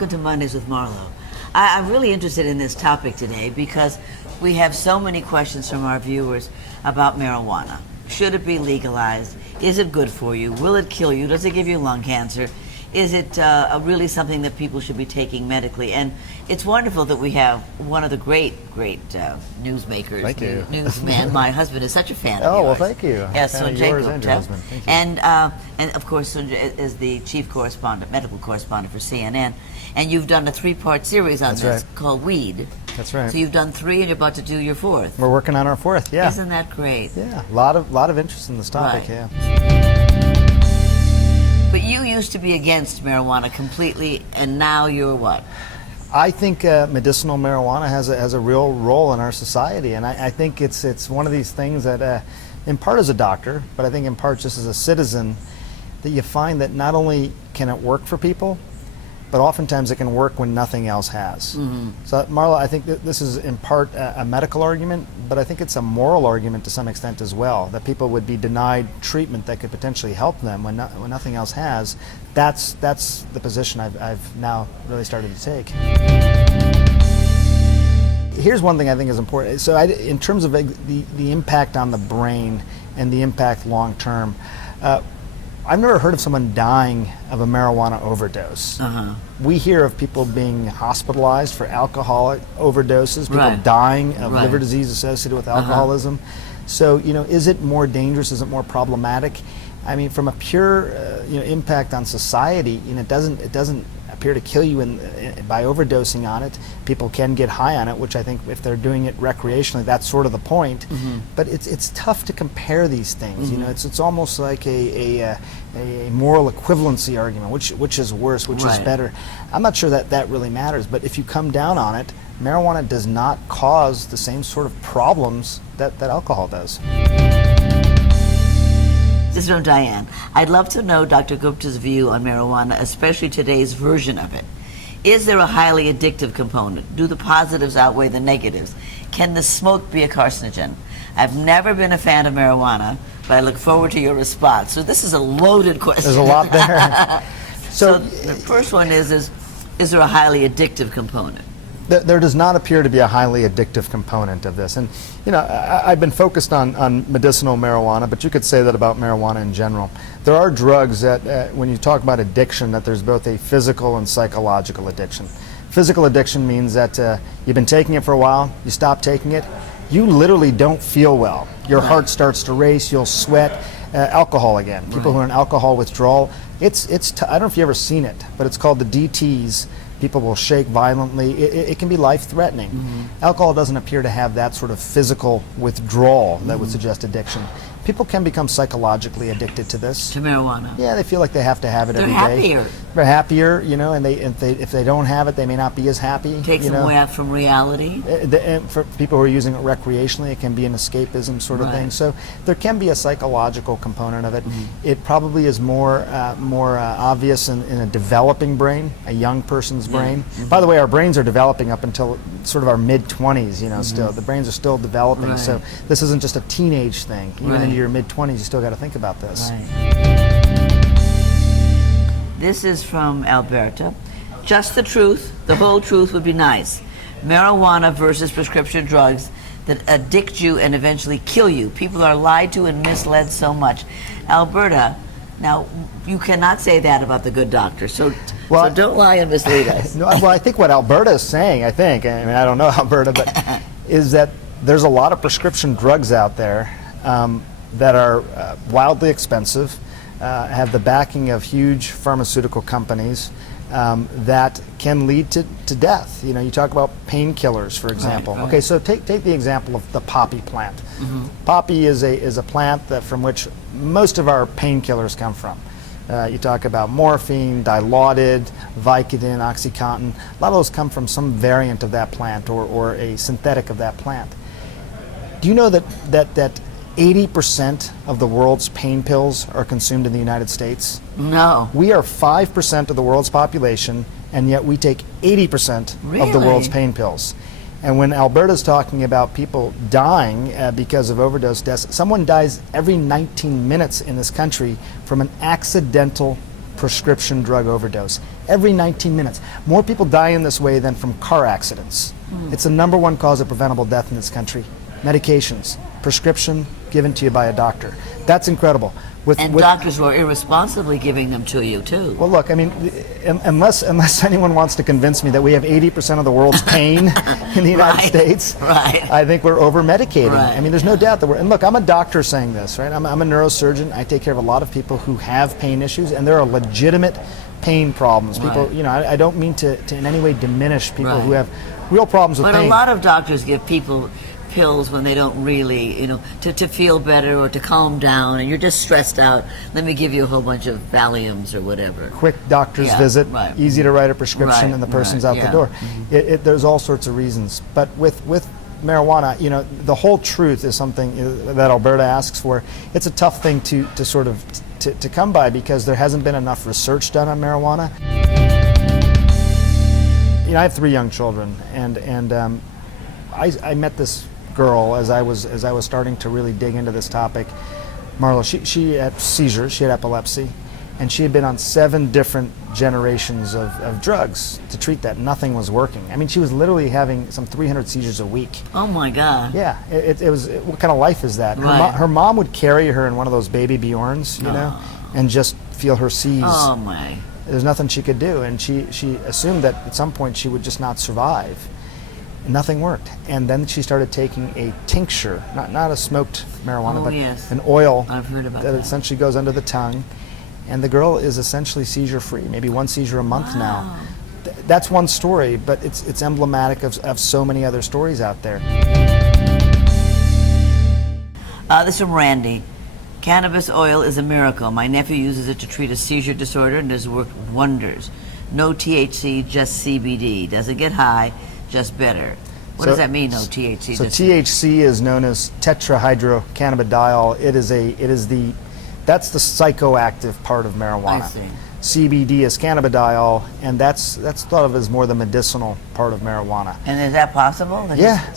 welcome to Mondays with Marlo. I'm really interested in this topic today because we have so many questions from our viewers about marijuana. Should it be legalized? Is it good for you? Will it kill you? Does it give you lung cancer? Is it really something that people should be taking medically? And it's wonderful that we have one of the great newsmakers, thank you. newsman. My husband is such a fan of Oh, yours. well, thank you. Yes, Sanjay yours and your Gupta. husband. Thank you. And of course, Sanjay is the chief correspondent, medical correspondent for CNN. And you've done a 3-part series on That's this right. called Weed. That's right. So you've done 3 and you're about to do your 4th. We're working on our 4th, yeah. Isn't that great? Yeah, a lot of interest in this topic, Right. yeah. But you used to be against marijuana completely, and now you're what? I think medicinal marijuana has a real role in our society, and I think it's one of these things that, in part as a doctor, but I think in part just as a citizen, that you find that not only can it work for people, but oftentimes it can work when nothing else has. Mm-hmm. So, Marlo, I think that this is in part a medical argument, but I think it's a moral argument to some extent as well, that people would be denied treatment that could potentially help them when nothing else has. That's the position I've now really started to take. Here's one thing I think is important. So in terms of the impact on the brain and the impact long term, I've never heard of someone dying of a marijuana overdose. Uh-huh. We hear of people being hospitalized for alcoholic overdoses, people Right. dying of Right. liver disease associated with alcoholism. So, is it more dangerous? Is it more problematic? I mean, from a pure, impact on society, it doesn't appear to kill you by overdosing on it. People can get high on it, which I think if they're doing it recreationally, that's sort of the point. Mm-hmm. But it's tough to compare these things. Mm-hmm. It's almost like a moral equivalency argument. Which is worse? Which is Right. better? I'm not sure that really matters. But if you come down on it, marijuana does not cause the same sort of problems that alcohol does. This is from Diane. I'd love to know Dr. Gupta's view on marijuana, especially today's version of it. Is there a highly addictive component? Do the positives outweigh the negatives? Can the smoke be a carcinogen? I've never been a fan of marijuana, but I look forward to your response. So this is a loaded question. There's a lot there. So the first one is there a highly addictive component? There does not appear to be a highly addictive component of this. And, I've been focused on medicinal marijuana, but you could say that about marijuana in general. There are drugs that, when you talk about addiction, that there's both a physical and psychological addiction. Physical addiction means that you've been taking it for a while, you stop taking it, you literally don't feel well. Your heart starts to race, you'll sweat. Alcohol again. People who are in alcohol withdrawal, I don't know if you've ever seen it, but it's called the DTs. People will shake violently. It can be life-threatening. Mm-hmm. Alcohol doesn't appear to have that sort of physical withdrawal that would suggest addiction. People can become psychologically addicted to this. To marijuana? Yeah, they feel like they have to have it They're every day. happier. They're happier, and if they don't have it, they may not be as happy. Takes them away out from reality? And for people who are using it recreationally, it can be an escapism sort of Right. thing. So there can be a psychological component of it. Mm-hmm. It probably is more obvious in a developing brain, a young person's brain. Mm-hmm. By the way, our brains are developing up until sort of our mid-20s, still. The brains are still developing. Right. So this isn't just a teenage thing. Even Right. into your mid-20s, you still got to think about this. Right. This is from Alberta. Just the truth, the whole truth would be nice. Marijuana versus prescription drugs that addict you and eventually kill you. People are lied to and misled so much. Alberta, now you cannot say that about the good doctor, so don't lie and mislead us. No, well, I think what Alberta is saying, I don't know Alberta, but is that there's a lot of prescription drugs out there that are wildly expensive, have the backing of huge pharmaceutical companies that can lead to death. You talk about painkillers, for example. Right. Okay, so take the example of the poppy plant. Mm-hmm. Poppy is a plant from which most of our painkillers come from. You talk about morphine, Dilaudid, Vicodin, OxyContin. A lot of those come from some variant of that plant or a synthetic of that plant. Do you know that 80% of the world's pain pills are consumed in the United States? No. We are 5% of the world's population, and yet we take 80% of the world's pain pills. And when Alberta's talking about people dying because of overdose deaths, someone dies every 19 minutes in this country from an accidental prescription drug overdose. every 19 minutes. More people die in this way than from car accidents. It's the #1 cause of preventable death in this country. Medications, prescription given to you by a doctor. That's incredible. And doctors were irresponsibly giving them to you, too. Well, look, I mean, unless anyone wants to convince me that we have 80% of the world's pain in the United States, I think we're over-medicating. I mean, there's no doubt that we're, and look, I'm a doctor saying this, right? I'm a neurosurgeon. I take care of a lot of people who have pain issues, and there are legitimate pain problems. People, you know, I don't mean to in any way diminish people who have real problems with pain. But a lot of doctors give people pills when they don't really, you know, to feel better or to calm down, and you're just stressed out. Let me give you a whole bunch of Valiums or whatever. Quick doctor's visit, easy to write a prescription, and the person's out the door. There's all sorts of reasons. But with marijuana, you know, the whole truth is something that Alberta asks for. It's a tough thing to sort of to come by because there hasn't been enough research done on marijuana. You know, I have 3 young children, and I met this girl as I was starting to really dig into this topic. Marlo, she had seizures, she had epilepsy, and she had been on 7 different generations of drugs to treat that. Nothing was working. I mean, she was literally having some 300 seizures a week. Oh my God. Yeah, it was, what kind of life is that? Her mom would carry her in one of those baby Bjorns, you know, and just feel her seize. Oh my. There's nothing she could do, and she assumed that at some point she would just not survive. Nothing worked, and then she started taking a tincture, not a smoked marijuana, but an oil that essentially goes under the tongue, and the girl is essentially seizure-free, maybe 1 seizure a month now. That's one story, but it's emblematic of so many other stories out there. This is from Randy. Cannabis oil is a miracle. My nephew uses it to treat a seizure disorder and has worked wonders. No THC, just CBD. Doesn't get high, just better. What does that mean, no THC? So THC is known as tetrahydrocannabidiol. That's the psychoactive part of marijuana. I see. CBD is cannabidiol, and that's thought of as more the medicinal part of marijuana. And is that possible? Yeah.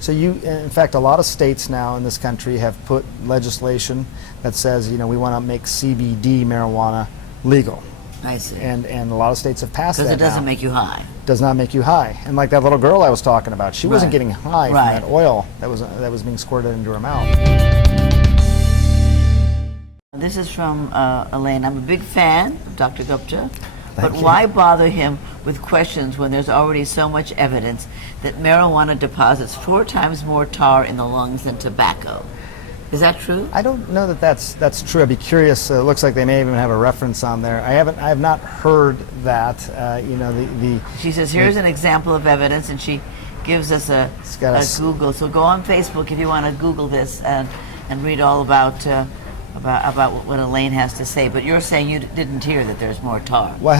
So in fact, a lot of states now in this country have put legislation that says, you know, we want to make CBD marijuana legal. I see. And a lot of states have passed that. Because it doesn't make you high. Does not make you high. And like that little girl I was talking about, she wasn't getting high from that oil that was being squirted into her mouth. This is from Elaine. I'm a big fan of Dr. Gupta, but you. why bother him with questions when there's already so much evidence that marijuana deposits 4 times more tar in the lungs than tobacco? Is that true? I don't know that that's true. I'd be curious. It looks like they may even have a reference on there. I have not heard that. You know, She says, here's an example of evidence, and she gives us a Google. So go on Facebook if you want to Google this and read all about what Elaine has to say. But you're saying you didn't hear that there's more tar. Well,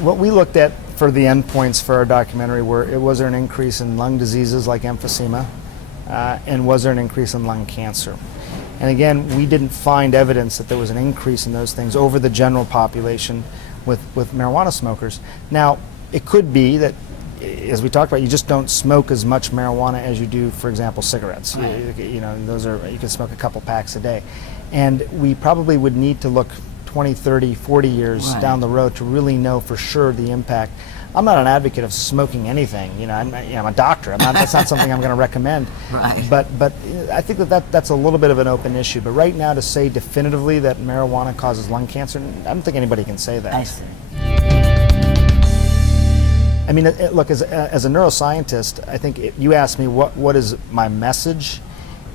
what we looked at for the endpoints for our documentary was there an increase in lung diseases like emphysema, and was there an increase in lung cancer? And again, we didn't find evidence that there was an increase in those things over the general population with marijuana smokers. Now, it could be that, as we talked about, you just don't smoke as much marijuana as you do, for example, cigarettes. You know, you can smoke a couple packs a day. And we probably would need to look 20, 30, 40 years down the road to really know for sure the impact. I'm not an advocate of smoking anything. You know, I'm a doctor. That's not something I'm going to recommend. But I think that's a little bit of an open issue. But right now, to say definitively that marijuana causes lung cancer, I don't think anybody can say that. I see. I mean, look, as a neuroscientist, I think you asked me what is my message.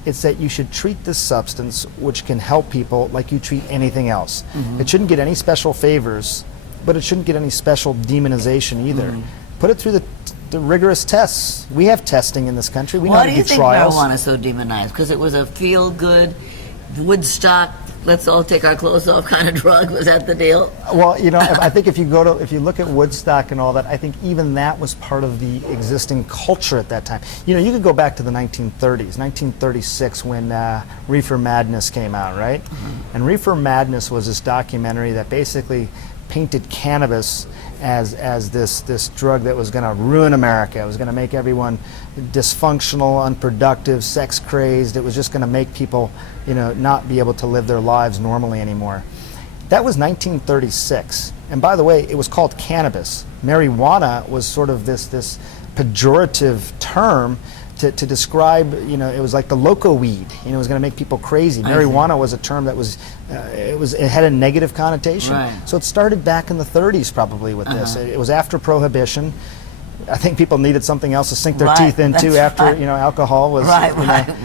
It's that you should treat this substance, which can help people, like you treat anything else. It shouldn't get any special favors, but it shouldn't get any special demonization either. Put it through the rigorous tests. We have testing in this country. We know how to do trials. Why do you think marijuana is so demonized? Because it was a feel-good, Woodstock, let's all take our clothes off kind of drug. Was that the deal? Well, you know, I think if you look at Woodstock and all that, I think even that was part of the existing culture at that time. You know, you could go back to the 1930s, 1936, when Reefer Madness came out, right? And Reefer Madness was this documentary that basically painted cannabis as this drug that was going to ruin America. It was going to make everyone dysfunctional, unproductive, sex crazed. It was just going to make people, you know, not be able to live their lives normally anymore. That was 1936. And by the way, it was called cannabis. Marijuana was sort of this pejorative term to describe, it was like the loco weed. It was going to make people crazy. Marijuana was a term that was, it had a negative connotation. Right. So it started back in the 30s probably with this. It was after Prohibition. I think people needed something else to sink their teeth into after alcohol was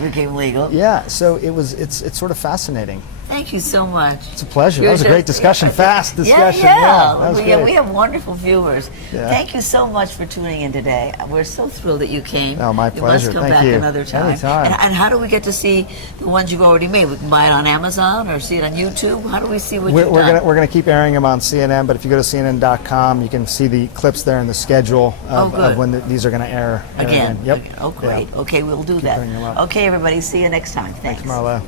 became legal. Yeah, so it's sort of fascinating. Thank you so much. It's a pleasure. That was a great discussion. Fast discussion. Yeah. That was great. We have wonderful viewers. Yeah. Thank you so much for tuning in today. We're so thrilled that you came. Oh, my pleasure. You must come Thank back you. another time. Anytime. And how do we get to see the ones you've already made? We can buy it on Amazon or see it on YouTube. How do we see what you've done? We're gonna keep airing them on CNN, but if you go to CNN.com, you can see the clips there in the schedule of when these are going to air again. Yep. Oh, great. Yeah. Okay, we'll do bringing them that. up. Okay, everybody. See you next time. Thanks. Marlo.